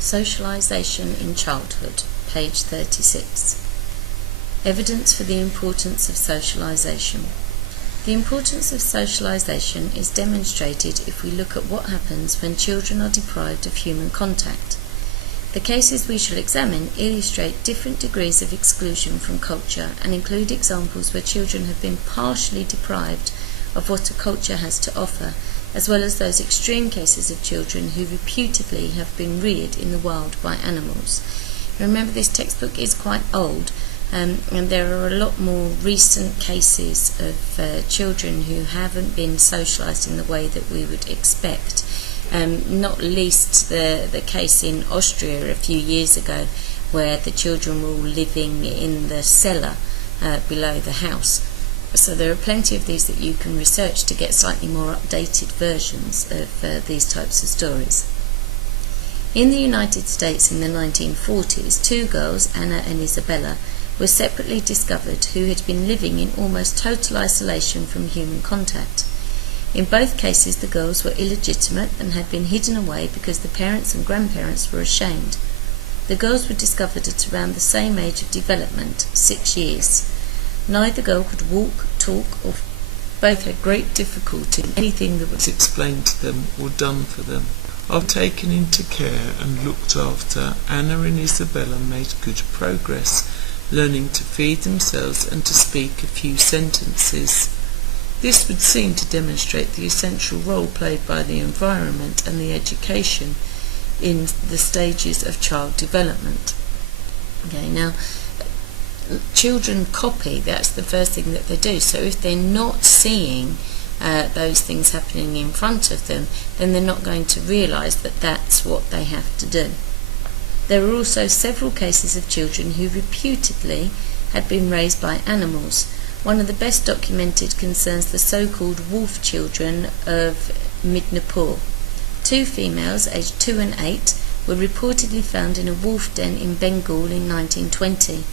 Socialization in Childhood, page 36. Evidence for the importance of socialization. The importance of socialization is demonstrated if we look at what happens when children are deprived of human contact. The cases we shall examine illustrate different degrees of exclusion from culture and include examples where children have been partially deprived of what a culture has to offer, as well as those extreme cases of children who reputedly have been reared in the wild by animals. Remember, this textbook is quite old, and there are a lot more recent cases of children who haven't been socialised in the way that we would expect. Not least the case in Austria a few years ago, where the children were all living in the cellar below the house. So there are plenty of these that you can research to get slightly more updated versions of these types of stories. In the United States in the 1940s, two girls, Anna and Isabella, were separately discovered who had been living in almost total isolation from human contact. In both cases, the girls were illegitimate and had been hidden away because the parents and grandparents were ashamed. The girls were discovered at around the same age of development, 6 years. Neither girl could walk, talk, or both had great difficulty in anything that was explained to them or done for them. After taken into care and looked after, Anna and Isabella made good progress, learning to feed themselves and to speak a few sentences. This would seem to demonstrate the essential role played by the environment and the education in the stages of child development. Okay, now, children copy, that's the first thing that they do. So if they're not seeing those things happening in front of them, then they're not going to realise that that's what they have to do. There are also several cases of children who reputedly had been raised by animals. One of the best documented concerns the so-called wolf children of Midnapore. Two females, aged 2 and 8, were reportedly found in a wolf den in Bengal in 1920.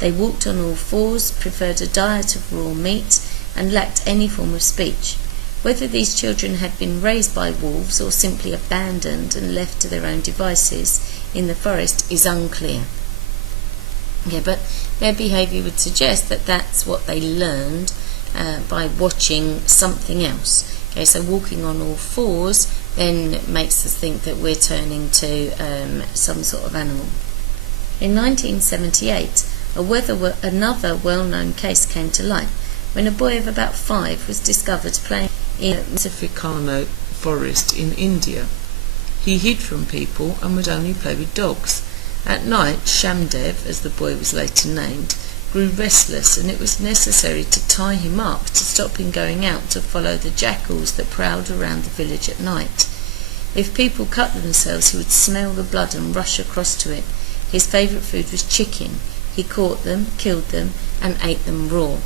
They walked on all fours, preferred a diet of raw meat, and lacked any form of speech. Whether these children had been raised by wolves or simply abandoned and left to their own devices in the forest is unclear. Okay, but their behaviour would suggest that that's what they learned by watching something else. Okay, so walking on all fours then makes us think that we're turning to some sort of animal. In 1978, another well-known case came to light when a boy of about 5 was discovered playing in the Africano forest in India. He hid from people and would only play with dogs. At night, Shamdev, as the boy was later named, grew restless, and it was necessary to tie him up to stop him going out to follow the jackals that prowled around the village at night. If people cut themselves, he would smell the blood and rush across to it. His favourite food was chicken. He caught them, killed them, and ate them raw.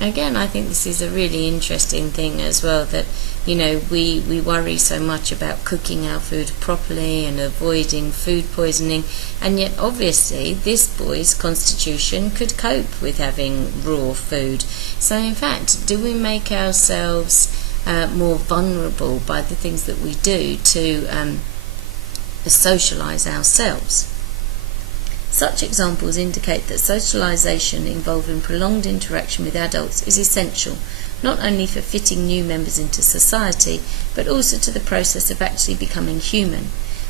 Again, I think this is a really interesting thing as well, that, you know, we worry so much about cooking our food properly and avoiding food poisoning, and yet obviously this boy's constitution could cope with having raw food. So in fact, do we make ourselves more vulnerable by the things that we do to socialise ourselves? Such examples indicate that socialization involving prolonged interaction with adults is essential, not only for fitting new members into society, but also to the process of actually becoming human.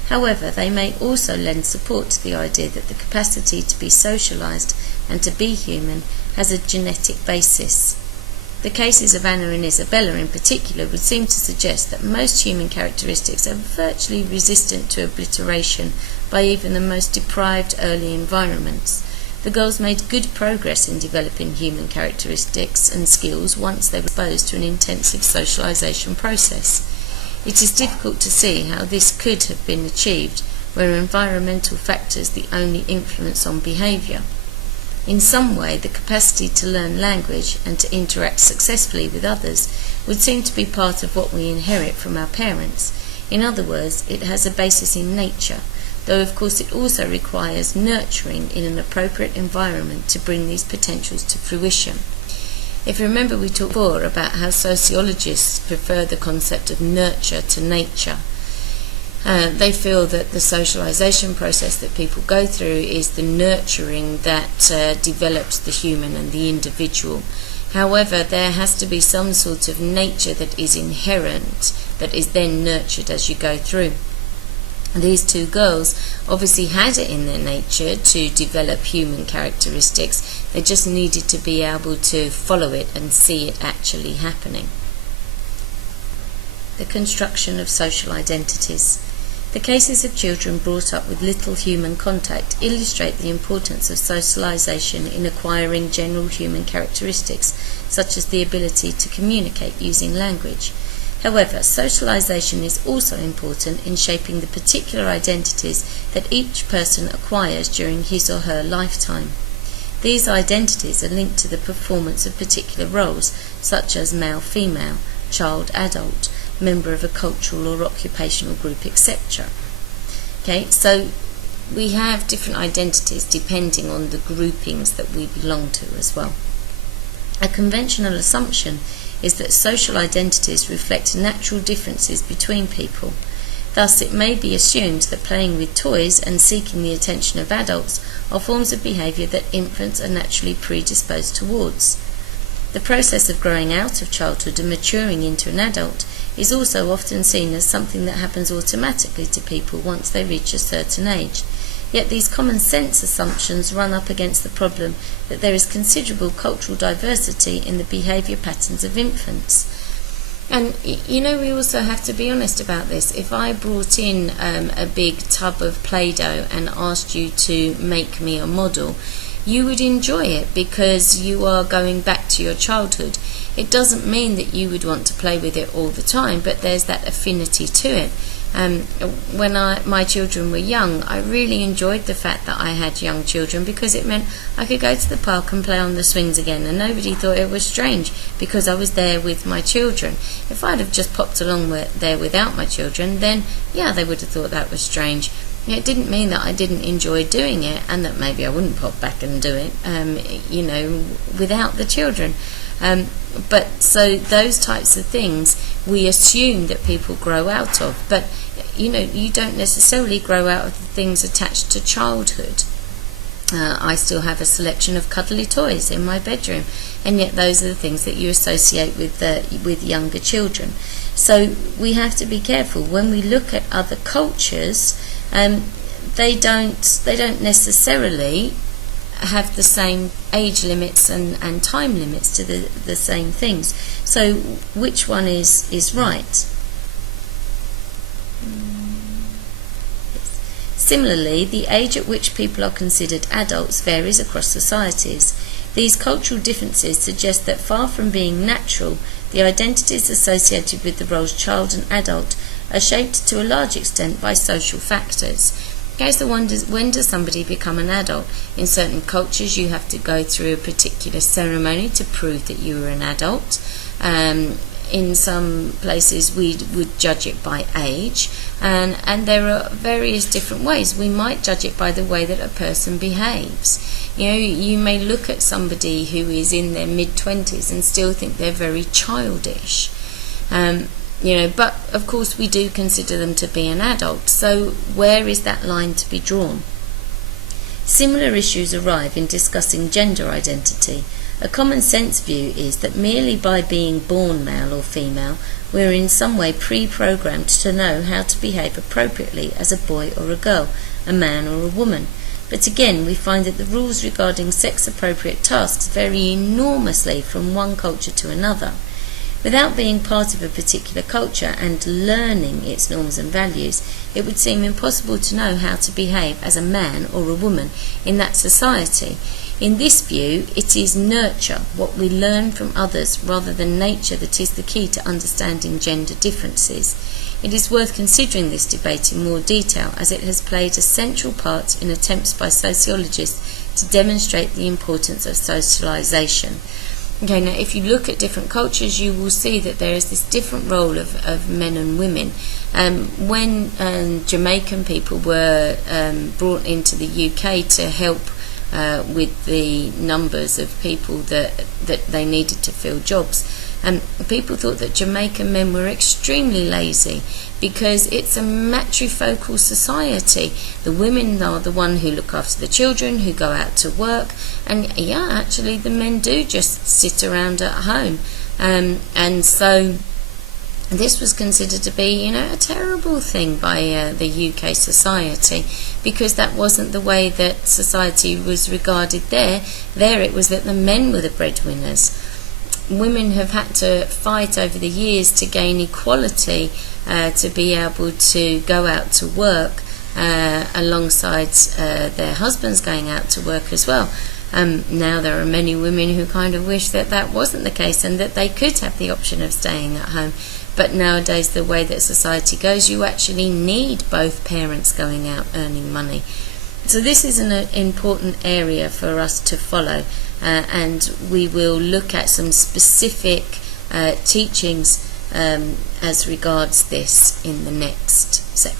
However, they may also lend support to the idea that the capacity to be socialized and to be human has a genetic basis. The cases of Anna and Isabella in particular would seem to suggest that most human characteristics are virtually resistant to obliteration by even the most deprived early environments. The girls made good progress in developing human characteristics and skills once they were exposed to an intensive socialization process. It is difficult to see how this could have been achieved where environmental factors the only influence on behaviour. In some way, the capacity to learn language and to interact successfully with others would seem to be part of what we inherit from our parents. In other words, it has a basis in nature, though of course it also requires nurturing in an appropriate environment to bring these potentials to fruition. If you remember, we talked before about how sociologists prefer the concept of nurture to nature. They feel that the socialization process that people go through is the nurturing that develops the human and the individual. However, there has to be some sort of nature that is inherent, that is then nurtured as you go through. These two girls obviously had it in their nature to develop human characteristics. They just needed to be able to follow it and see it actually happening. The construction of social identities. The cases of children brought up with little human contact illustrate the importance of socialization in acquiring general human characteristics, such as the ability to communicate using language. However, socialization is also important in shaping the particular identities that each person acquires during his or her lifetime. These identities are linked to the performance of particular roles, such as male-female, child-adult, member of a cultural or occupational group, etc. Okay, so we have different identities depending on the groupings that we belong to as well. A conventional assumption is that social identities reflect natural differences between people. Thus, it may be assumed that playing with toys and seeking the attention of adults are forms of behaviour that infants are naturally predisposed towards. The process of growing out of childhood and maturing into an adult is also often seen as something that happens automatically to people once they reach a certain age. Yet these common sense assumptions run up against the problem that there is considerable cultural diversity in the behaviour patterns of infants. And we also have to be honest about this. If I brought in a big tub of Play-Doh and asked you to make me a model, you would enjoy it because you are going back to your childhood. It doesn't mean that you would want to play with it all the time, but there's that affinity to it. When my children were young, I really enjoyed the fact that I had young children because it meant I could go to the park and play on the swings again, and nobody thought it was strange because I was there with my children. If I'd have just popped along there without my children, then yeah, they would have thought that was strange. It didn't mean that I didn't enjoy doing it and that maybe I wouldn't pop back and do it, without the children. But so those types of things we assume that people grow out of, but you don't necessarily grow out of the things attached to childhood. I still have a selection of cuddly toys in my bedroom, and yet those are the things that you associate with younger children. So we have to be careful when we look at other cultures. They don't necessarily have the same age limits and time limits to the same things. So which one is right? Similarly, the age at which people are considered adults varies across societies. These cultural differences suggest that far from being natural, the identities associated with the roles child and adult are shaped to a large extent by social factors. Okay, so when does somebody become an adult? In certain cultures, you have to go through a particular ceremony to prove that you are an adult. In some places, we would judge it by age, and there are various different ways. We might judge it by the way that a person behaves. You may look at somebody who is in their mid-20s and still think they're very childish. But of course we do consider them to be an adult. So where is that line to be drawn? Similar issues arrive in discussing gender identity. A common sense view is that merely by being born male or female, we're in some way pre-programmed to know how to behave appropriately as a boy or a girl, a man or a woman. But again, we find that the rules regarding sex-appropriate tasks vary enormously from one culture to another. Without being part of a particular culture and learning its norms and values, it would seem impossible to know how to behave as a man or a woman in that society. In this view, it is nurture, what we learn from others, rather than nature, that is the key to understanding gender differences. It is worth considering this debate in more detail, as it has played a central part in attempts by sociologists to demonstrate the importance of socialization. Okay, now if you look at different cultures, you will see that there is this different role of men and women. When Jamaican people were brought into the UK to help with the numbers of people that they needed to fill jobs, People thought that Jamaican men were extremely lazy because it's a matrifocal society. The women are the one who look after the children, who go out to work, and actually the men do just sit around at home. And so this was considered to be, a terrible thing by the UK society, because that wasn't the way that society was regarded there. There it was that the men were the breadwinners. Women have had to fight over the years to gain equality, to be able to go out to work alongside their husbands going out to work as well. Now there are many women who kind of wish that that wasn't the case and that they could have the option of staying at home. But nowadays, the way that society goes, you actually need both parents going out earning money. So this is an important area for us to follow, and we will look at some specific teachings as regards this in the next section.